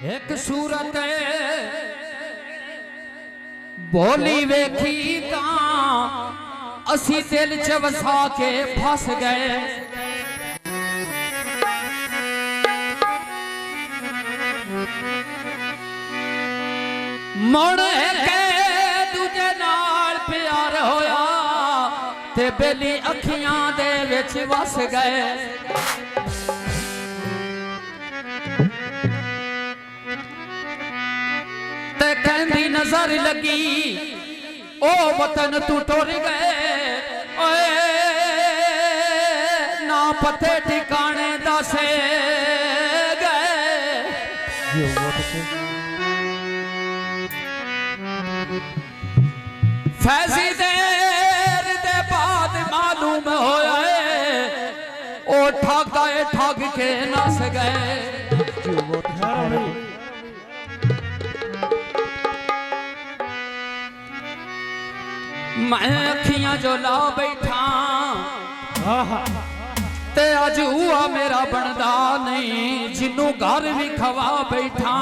एक सूरत बोली वेखी ता असी दिल च वसा के फस गए। मुड़ के दूजे नाल प्यार होया ते बेली अखियां दे विच वस गए। ते कहंदी नजर लगी ओ वतन तू टुर गए। ओए ना पते ठिकाने दसे गए। फैजी देर दे बाद मालूम होया ओ ठग के नस गए। मैं अखियां जो ला बैठा ते अज हुआ मेरा बनदा नहीं जिन्नू घर भी खवा बैठा।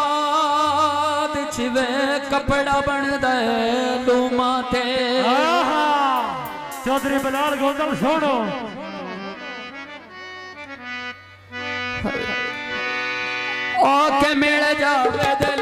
फैसलाबाद चिवे कपड़ा बनदा लूमा ते। चौधरी बिलाल गोंदल सुनो आके मिल जावे दिल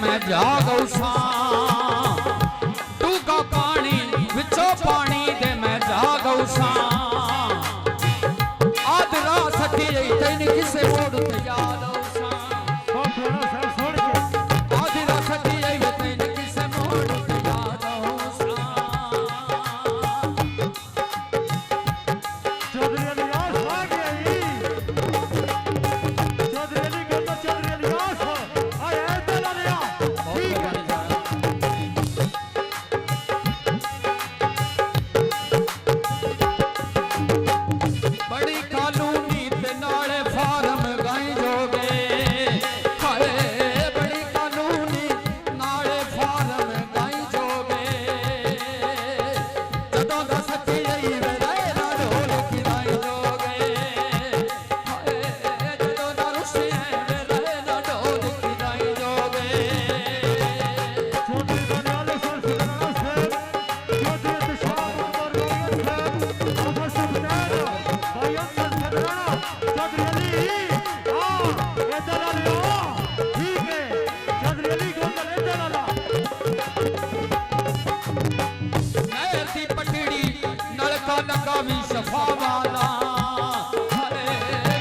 मैं जागौ सा। तू का पानी विचो पानी दे मैं जागौ सा। आदरा सटी तैन किसे मोड़ ते याद सा। आदरा सटी तैन किसे मोड़ ते याद सा। चौधरी अलियास आ गई। चौधरी अली गंदा चौधरी अलियास आए दलालिया ठीक है। बड़ी कॉलोनी ते नाले फार्म गाई जोगे। हाय बड़ी कॉलोनी नाले फार्म गाई जोगे। जदों दा सच्ची आई मेरा ना ढोल खिलाई जोगे। हाय जदों दा रुसी मेरा ना ढोल खिलाई जोगे। चौधरी दनियाल सर सुनाना से चौधरी तशाब और रोयत से अमर सुबतान भाई अंकल खदराना चौधरी अली हां ये दलालिया ठीक है। चौधरी अली गोंदल ए दलाला नहर दी पटड़ी नलका लगा भी शफा वाला। अरे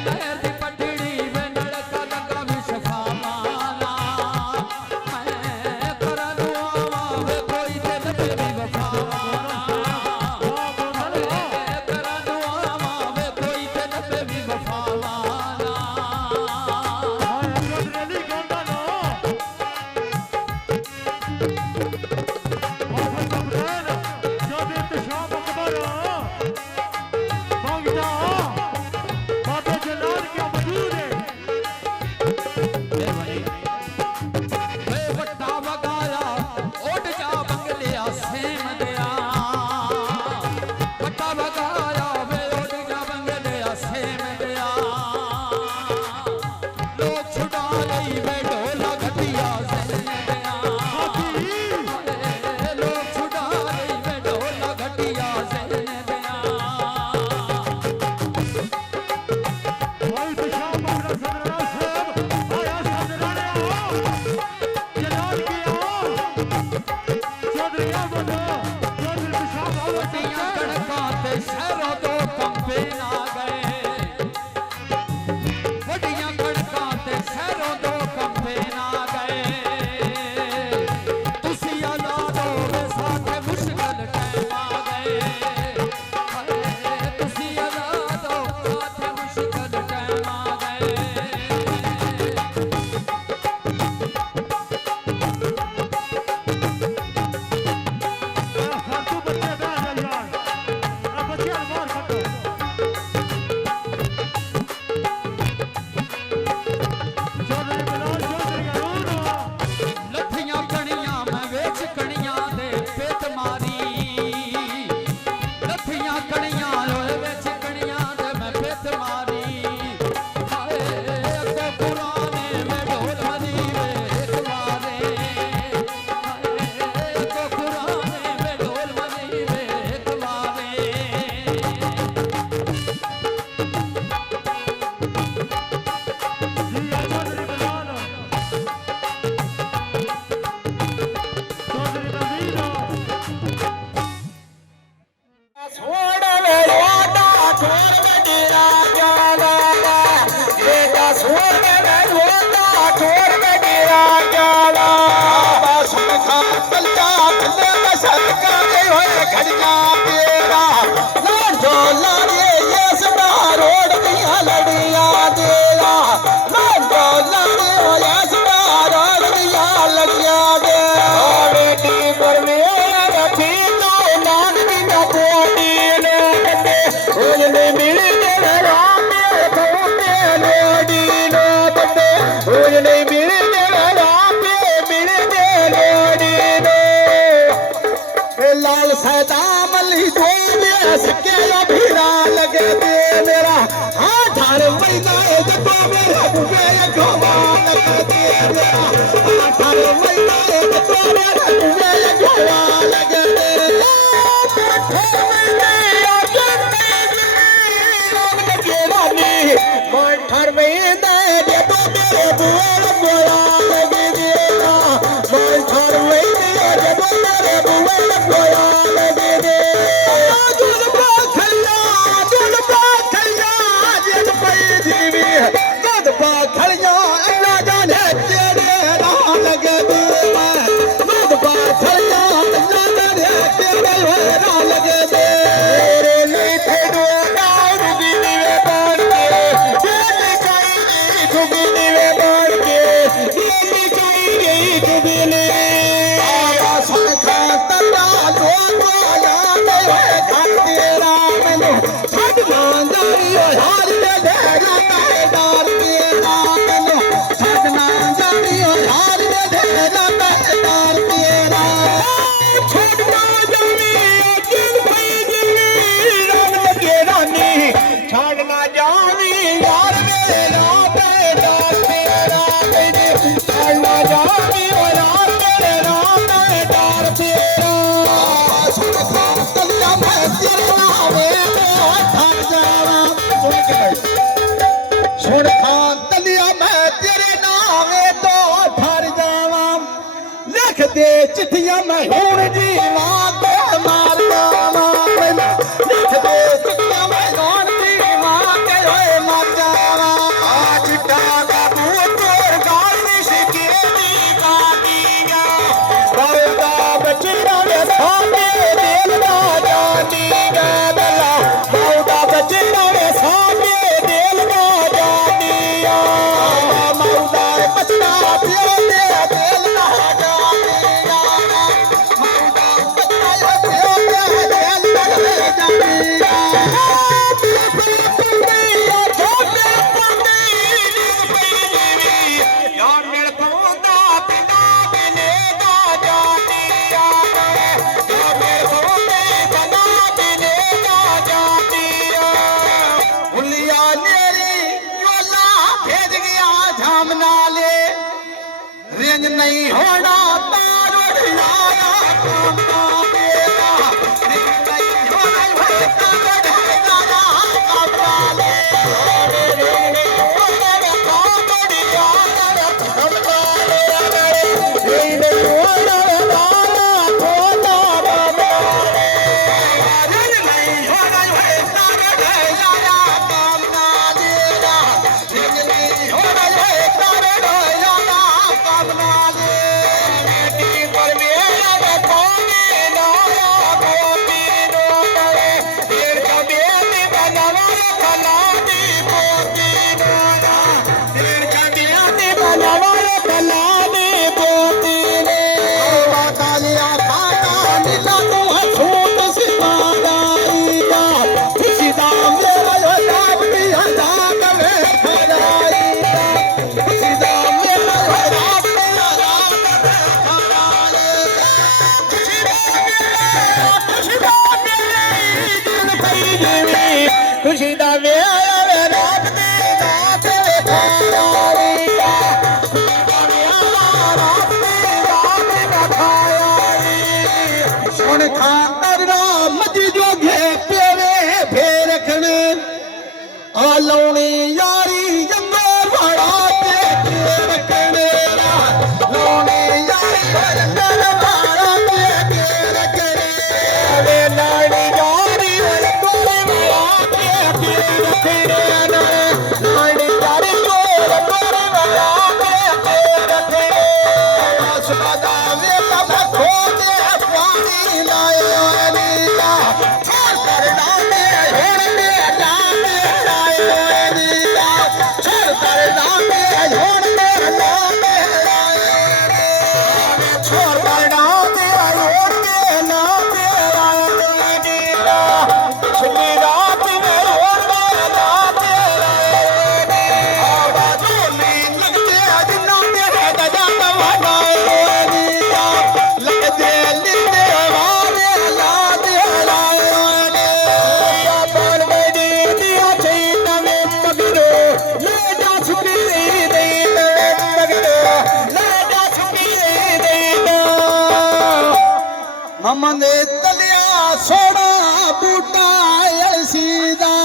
नहर दी पटड़ी वे नलका लगा भी शफा वाला। मैं करनु आवा वे कोई ते नबी भी वफा वाला। अरे करनु आवा वे कोई ते नबी भी वफा वाला। हां चौधरी अली गोंदल अमर सुबतान चौधरी तशाब अकबर घड़ियां तेरा लाड जो लाड़े ये सदा रोड दिया लड़ियां तेरा लाड जो लाड़े ये सदा रोड दिया लड़ियां दे बेटी पर मेरा रखी तो नान दी ना पोटी ने कटे उजने मिल तेरे राम मेरे खोटे लोडी नो कटे उजने मिल तेरे राम मिल दे लोडी नो लाल सैदाम अली दो मेरा सिक्के भीरा लगे दे मेरा हाथ हर महीना जब मेरा बुबे गोवा लगे दे मेरा हाथ हर महीना जब मेरा बुबे गोवा लगे दे हर महीना जब मेरे बुआ गोवा लगे दे हर महीना जब मेरे बुआ गोवा लगे दे छाड़ना जानी यार मेरे नाम पे डाल तेरा छाड़ना जानी यार मेरे नाम पे डाल तेरा तलिया मैं तेरे नाम थक जावा सुन खान तलिया मैं तेरे नाम तो थर जावा लिख दे चिट्ठियां मैं हुण जी मां को मार जावा लिख दे चिट्ठियां मैं हुण जी मां के होए मर जावा आज डागा तोर गाली सिके दी काटीगा बलदा बचड़ा वे सामे दिल दा जानीगा बला मौदा बचड़ा वे सामे दिल दा जानीगा मौदा बचड़ा पियो दे दिल दा जानीगा मौदा बचड़ा पियो दे दिल दा जानीगा नहीं होना तारुड़ लाया कामना तेरा नहीं होना तारुड़ लाया कामना ले नहीं होना तारुड़ लाया कामना ले नहीं होना तारुड़ नहीं होना तारुड़ लाया कामना तेरा नहीं होना तारुड़ लाया कामना खुशी दा मेरा वे रात दे रात वे खाया रात दे रात खाया सुन खातर राम जी जो घे पेरे फेर रखने आ लौनी यारी जंगो बड़ा ते रखने लौनी यारी जंगो बड़ा ते रखने वे लाड़ी यारी पानी लाया ਅਮਨ ਦੇ ਤਲਿਆ ਸੋਹਣਾ ਬੂਟਾ ਅਲਸੀ ਦਾ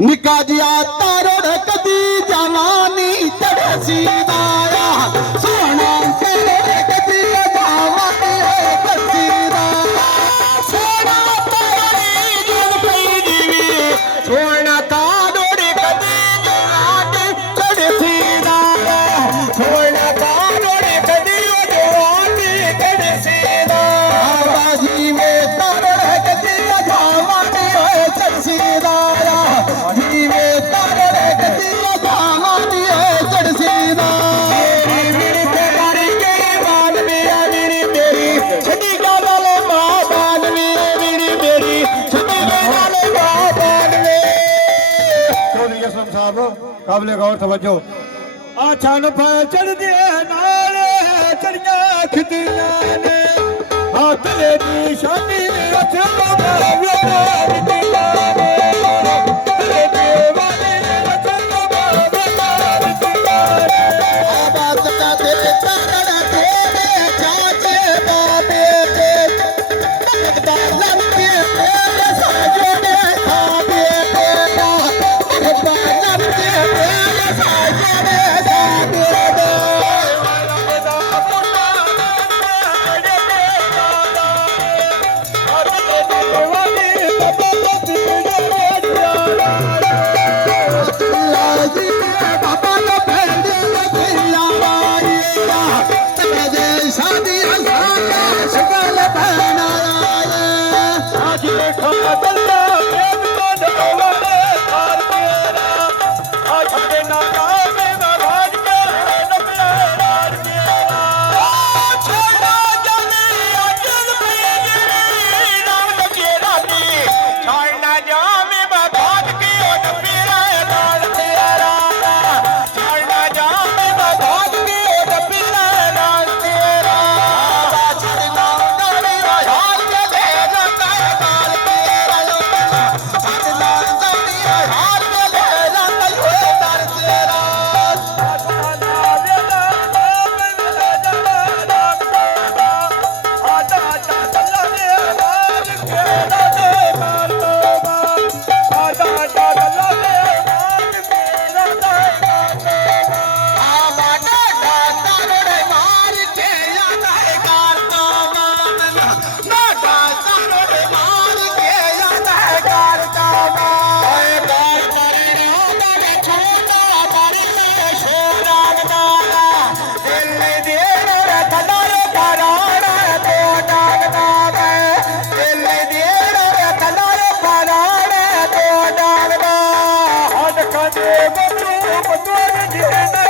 ਨਿੱਕਾ ਜਿਹਾ ਤਾਰੜ ਕਦੀ ਜਵਾਨੀ ਚੜਸੀ ਦਾ ਸੋਹਣਾ ਤੇਰੇ ਕਦੀ ਜਵਾਨੀ ਕਸੀ ਦਾ ਸੋਹਣਾ ਤਾਰੀ ਜਨ ਪਈ ਜੀਵੀ ਸੋਹਣਾ ਤਾਰੜ ਕਦੀ ਜਵਾਨੀ ਚੜਸੀ ਦਾ ਸੋਹਣਾ ਤਾਰੜ ਕਦੀ ਜਵਾਨੀ ਚੜਸੀ ਦਾ ਬਾਜੀ ਮੇ ਤਾਰੜ ਕਦੀ ਜਵਾਨੀ ਚੜਸੀ ਦਾ ਜੀਵੇ ਤਾਰੇ ਕਦੀ ਜਾਵਾਂਦੀ ਏ ਚੜਸੀ ਦਾ ਮੇਰੀ ਤੇਰੀ ਗਈ ਬਾਤ ਮੇਰੀ ਮੇਰੀ ਛੱਡੀ ਗਾਲੇ ਮਾਂ ਬਾਦ ਮੇਰੀ ਮੇਰੀ ਛੱਡੀ ਗਾਲੇ ਮਾਂ ਬਾਦ ਵੇ चौधरी असलम साहब काबिल गौर तवज्जो आ छन पाए चढ़दे नाल चढ़िया खिदियां ने आ तले दी शादी ने रथ बावे दिया ने तले दे वाले रथ बावे दिया ने बात का ते चरण तेरे चाचे बाबे के लगदा लंबे तेरे साजने खाबे तेरा लगदा लंबे तेरे साजने खाबे Bye.